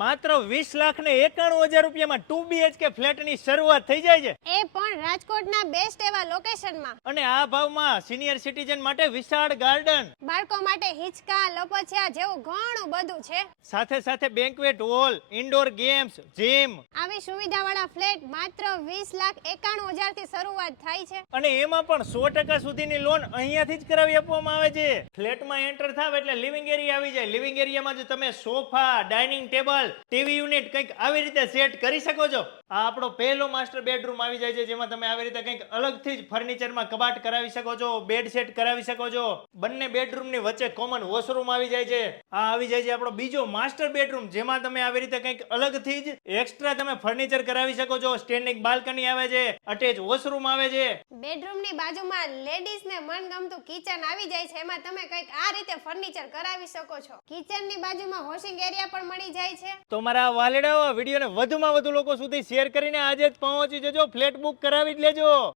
માત્ર વીસ લાખ ને એકાણું હજાર રૂપિયામાં ટુ બીએચકે ફ્લેટની શરૂઆત થઈ જાય છે. એ પણ રાજકોટના બેસ્ટ એવા લોકેશનમાં અને આ ભાવમાં સિનિયર સિટીઝન માટે વિશાળ ગાર્ડન બાળકો માટે હિંચકા લપચ્યા જેવું ઘણું બધું છે. સાથે સાથે banquet hall indoor games gym આવી સુવિધાવાળા ફ્લેટ માત્ર વીસ લાખ એકાણું હજારથી શરૂઆત થાય છે. અને એમાં પણ સો ટકા સુધીની લોન અહીંયાથી જ કરાવી આપવામાં આવે છે. ફ્લેટમાં એન્ટર થાવ એટલે લિવિંગ એરિયા આવી જાય. લિવિંગ એરિયામાં જ તમે sofa dining table TV unit કંઈક આવી રીતે સેટ કરી શકો છો. આ આપણો પહેલો માસ્ટર બેડરૂમ આવી જાય છે, જેમાં તમે આવી રીતે કંઈક અલગથી જ ફર્નિચરમાં કબાટ કરાવી શકો છો, બેડ સેટ કરાવી શકો છો. બંને બેડરૂમની વચ્ચે કોમન વોશરૂમ આવી જાય છે. આ આવી જાય છે આપણો બીજો માસ્ટર બેડરૂમ, જેમાં તમે આવી રીતે કંઈક અલગથી જ એક્સ્ટ્રા તમે ફર્નિચર કરાવી શકો છો. સ્ટેન્ડિંગ બાલ્કની આવે છે, અટેચ વોશરૂમ આવે છે. બેડરૂમની બાજુમાં લેડીઝને મનગમતું કિચન આવી જાય છે, એમાં તમે કંઈક આ રીતે ફર્નિચર કરાવી શકો છો. કિચનની બાજુમાં વોશિંગ એરિયા પણ મળી જાય છે. તો મારા વાલેડાઓ વિડીયોને વધુમાં વધુ લોકો સુધી શેર કરીને આજે જ પહોંચી જજો. ફ્લેટ બુક કરાવી જ લેજો.